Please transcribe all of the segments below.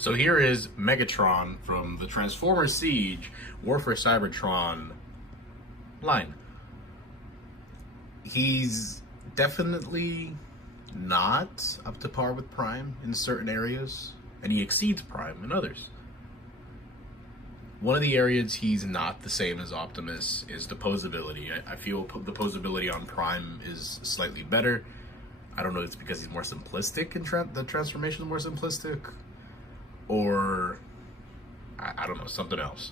So here is Megatron from the Transformers Siege War for Cybertron line. He's definitely not up to par with Prime in certain areas, and he exceeds Prime in others. One of the areas he's not the same as Optimus is the posability. I feel the posability on Prime is slightly better. I don't know if it's because he's more simplistic and the transformation is more simplistic, or I don't know, something else.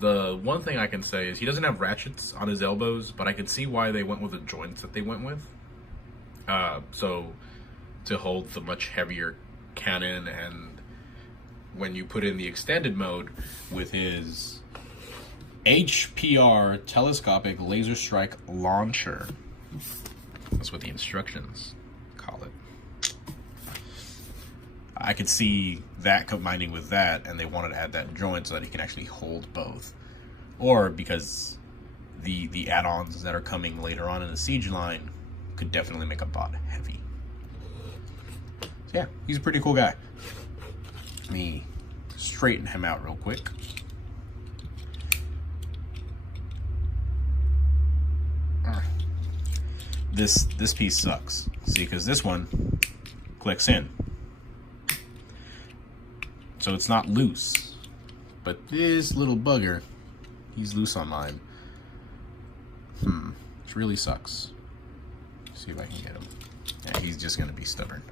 The one thing I can say is he doesn't have ratchets on his elbows, but I can see why they went with the joints that they went with. So to hold the much heavier cannon, and when you put in the extended mode with his HPR telescopic laser strike launcher, that's what the instructions call it. I could see that combining with that, and they wanted to add that joint so that he can actually hold both. Or because the add-ons that are coming later on in the Siege line could definitely make a bot heavy. So yeah, he's a pretty cool guy. Let me straighten him out real quick. This piece sucks. See, because this one clicks in. So it's not loose. But this little bugger, he's loose on mine. Which really sucks. See if I can get him. Yeah, he's just gonna be stubborn.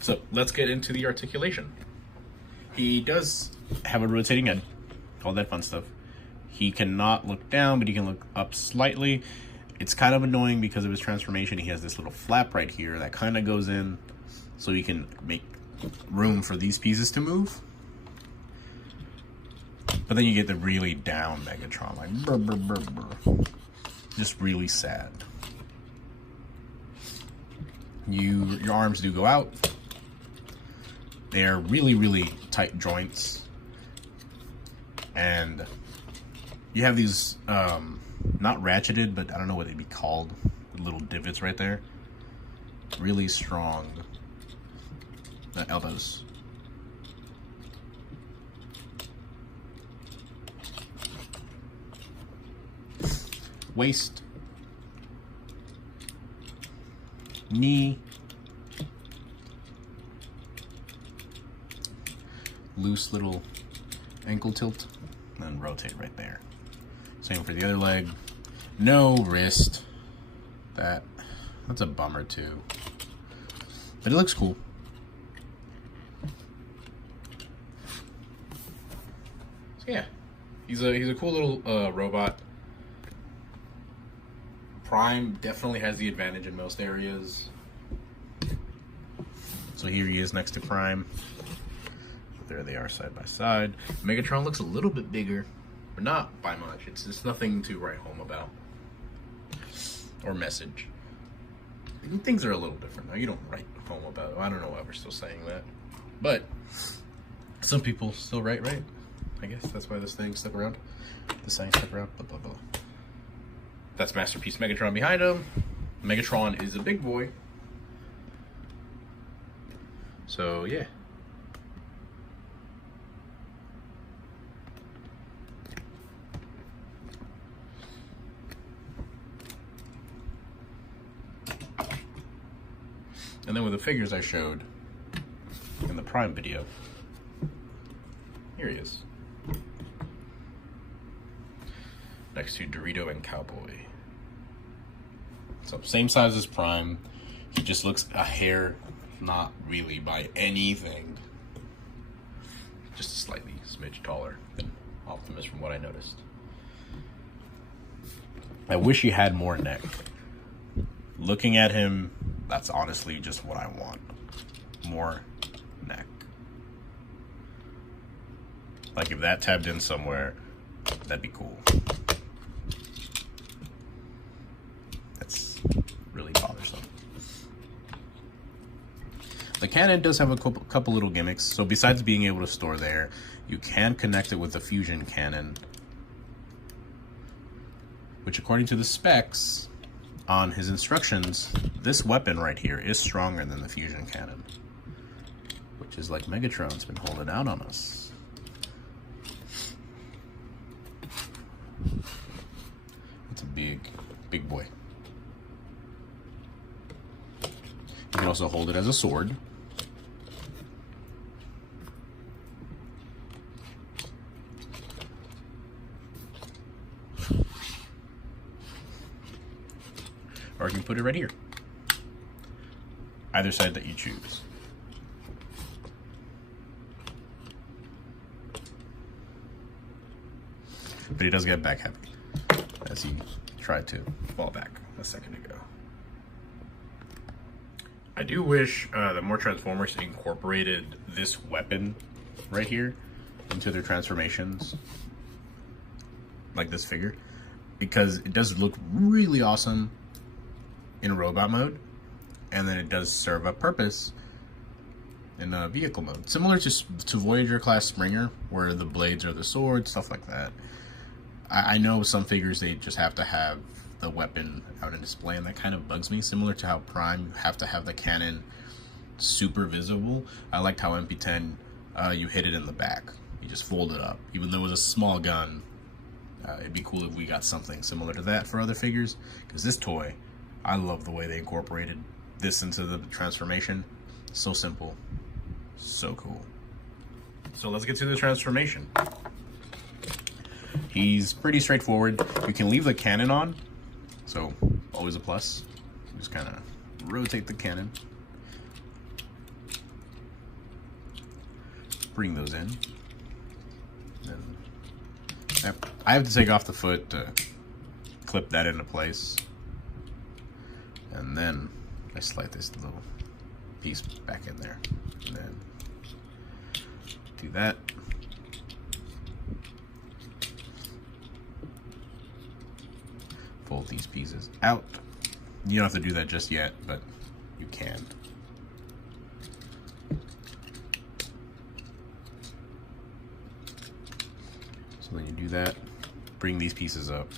So let's get into the articulation. He does have a rotating head, all that fun stuff. He cannot look down, but he can look up slightly. It's kind of annoying because of his transformation. He has this little flap right here that kind of goes in so he can make room for these pieces to move. But then you get the really down Megatron, like brr, brr, brr, brr. Just really sad. Your arms do go out. They're really, really tight joints. And you have these, not ratcheted, but I don't know what they'd be called. Little divots right there. Really strong elbows. Waist. Knee. Loose little ankle tilt. And rotate right there. Same for the other leg. No wrist. That's a bummer too. But it looks cool. So yeah, he's a cool little robot. Prime definitely has the advantage in most areas. So here he is next to Prime. There they are side by side. Megatron looks a little bit bigger, but not by much. It's nothing to write home about or message. Things are a little different now. You don't write home about it. I don't know why we're still saying that, but some people still write right. I guess that's why this thing stuck around. The sign stuck around. Blah blah blah. That's Masterpiece Megatron behind him. Megatron is a big boy. So yeah. And then with the figures I showed in the Prime video, here he is. Next to Dorito and Cowboy. So same size as Prime. He just looks a hair, not really by anything. Just a slightly smidge taller than Optimus from what I noticed. I wish he had more neck. Looking at him, that's honestly just what I want. More neck. Like if that tabbed in somewhere, that'd be cool. That's really bothersome. The cannon does have a couple little gimmicks. So besides being able to store there, you can connect it with the fusion cannon which according to the specs on his instructions, this weapon right here is stronger than the fusion cannon, which is like Megatron's been holding out on us. It's a big boy. You can also hold it as a sword. Or you can put it right here. Either side that you choose. But he does get back heavy, as he tried to fall back a second ago. I do wish that more Transformers incorporated this weapon right here into their transformations, like this figure, because it does look really awesome in robot mode, and then it does serve a purpose in vehicle mode, similar to Voyager class Springer, where the blades are the swords, stuff like that. I know some figures, they just have to have the weapon out in display, and that kind of bugs me, similar to how Prime, you have to have the cannon super visible. I liked how MP10, you hit it in the back, you just fold it up. Even though it was a small gun, it'd be cool if we got something similar to that for other figures, because this toy, I love the way they incorporated this into the transformation. So simple, so cool. So let's get to the transformation. He's pretty straightforward. You can leave the cannon on, so always a plus. Just kind of rotate the cannon. Bring those in. And I have to take off the foot to clip that into place. And then I slide this little piece back in there. And then do that. Fold these pieces out. You don't have to do that just yet, but you can. So then you do that, bring these pieces up.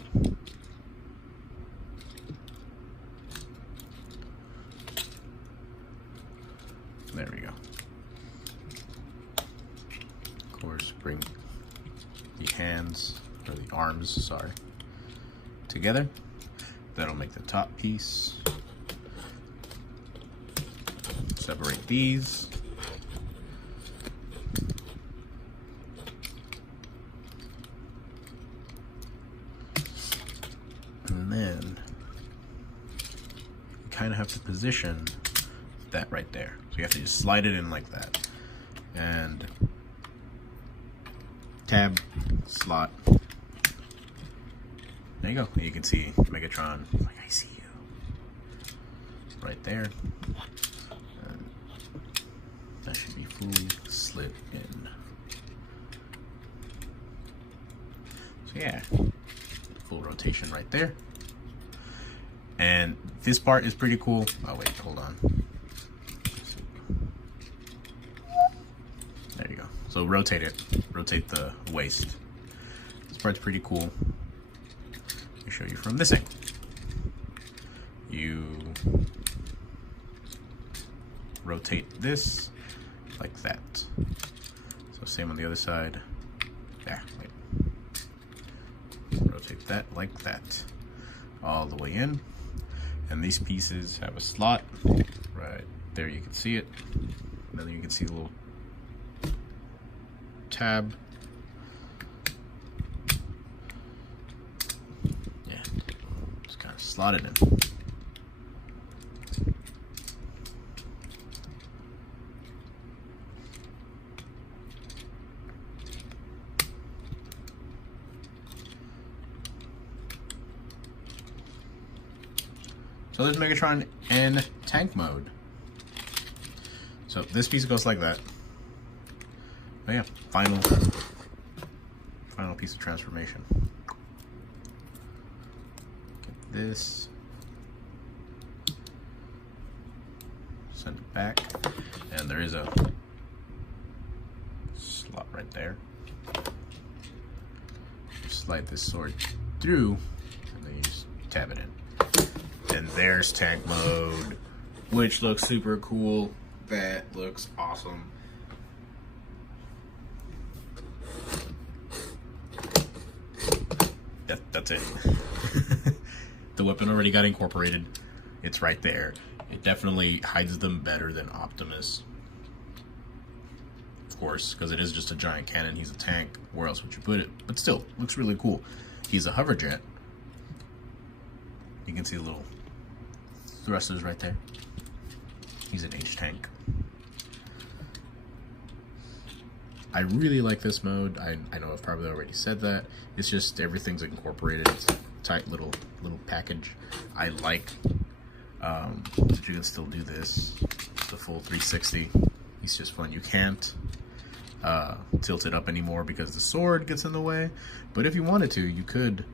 There we go. Of course, bring the hands, or the arms, sorry, together. That'll make the top piece. Separate these. And then you kind of have to position that right there. So you have to just slide it in like that. And tab, slot. There you go. You can see Megatron, like, I see you. Right there. And that should be fully slid in. So yeah, full rotation right there. And this part is pretty cool. Oh wait, hold on. There you go. So rotate it. Rotate the waist. This part's pretty cool. Let me show you from this angle. You rotate this like that. So same on the other side. Yeah, wait. Rotate that like that. All the way in. And these pieces have a slot right there. You can see it. And then you can see the little tab. Yeah, just kind of slot it in. So there's Megatron in tank mode. So this piece goes like that. Oh yeah, final piece of transformation. Get this. Send it back. And there is a slot right there. You slide this sword through, and then you tab it in. And there's tank mode, which looks super cool. That looks awesome. That's it. The weapon already got incorporated. It's right there. It definitely hides them better than Optimus. Of course, because it is just a giant cannon. He's a tank. Where else would you put it? But still, looks really cool. He's a hover jet. You can see the little thrusters right there. He's an H-tank. I really like this mode. I know I've probably already said that. It's just everything's incorporated. It's a tight little package. I like that you can still do this, the full 360. It's just fun. You can't tilt it up anymore because the sword gets in the way. But if you wanted to, you could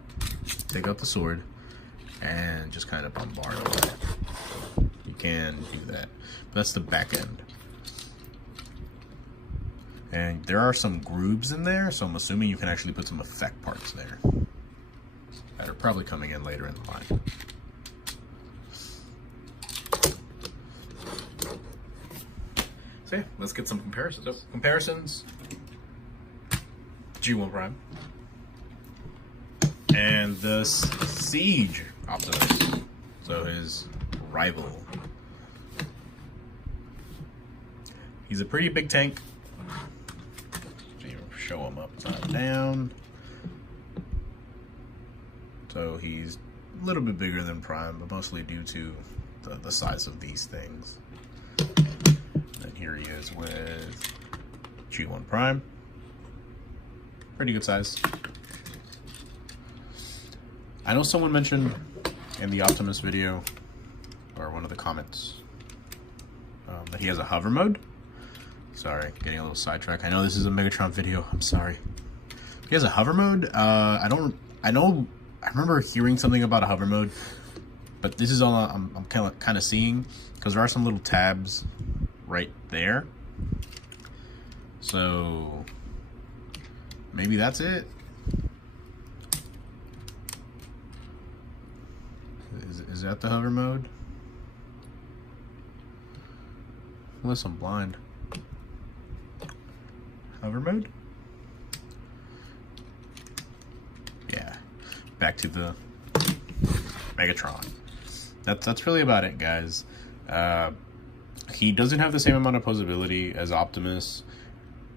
take out the sword and just kind of bombard away. You can do that. But that's the back end. And there are some grooves in there, so I'm assuming you can actually put some effect parts there that are probably coming in later in the line. So yeah, let's get some comparisons. So, comparisons. G1 Prime. And the Siege Optimus. So his rival. He's a pretty big tank. Show him upside down. So he's a little bit bigger than Prime, but mostly due to the size of these things. And here he is with G1 Prime. Pretty good size. I know someone mentioned in the Optimus video, or one of the comments, that he has a hover mode. Sorry, getting a little sidetracked. I know this is a Megatron video. I'm sorry. He has a hover mode. I remember hearing something about a hover mode, but this is all I'm kind of seeing, because there are some little tabs right there. So maybe that's it. Is that the hover mode? Unless I'm blind. Hover mode? Yeah. Back to the Megatron. That's really about it, guys. He doesn't have the same amount of posability as Optimus,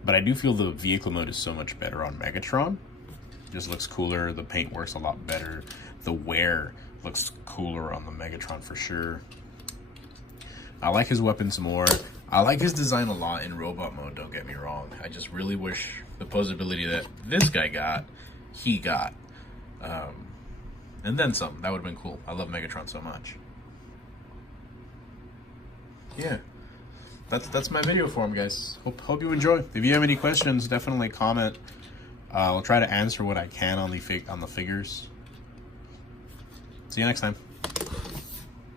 but I do feel the vehicle mode is so much better on Megatron. It just looks cooler. The paint works a lot better. The wear looks cooler on the Megatron for sure. I like his weapons more. I like his design a lot in robot mode, don't get me wrong. I just really wish the posability that this guy got, he got. And then some. That would have been cool. I love Megatron so much. Yeah. That's my video for him, guys. Hope you enjoy. If you have any questions, definitely comment. I'll try to answer what I can on the figures. See you next time.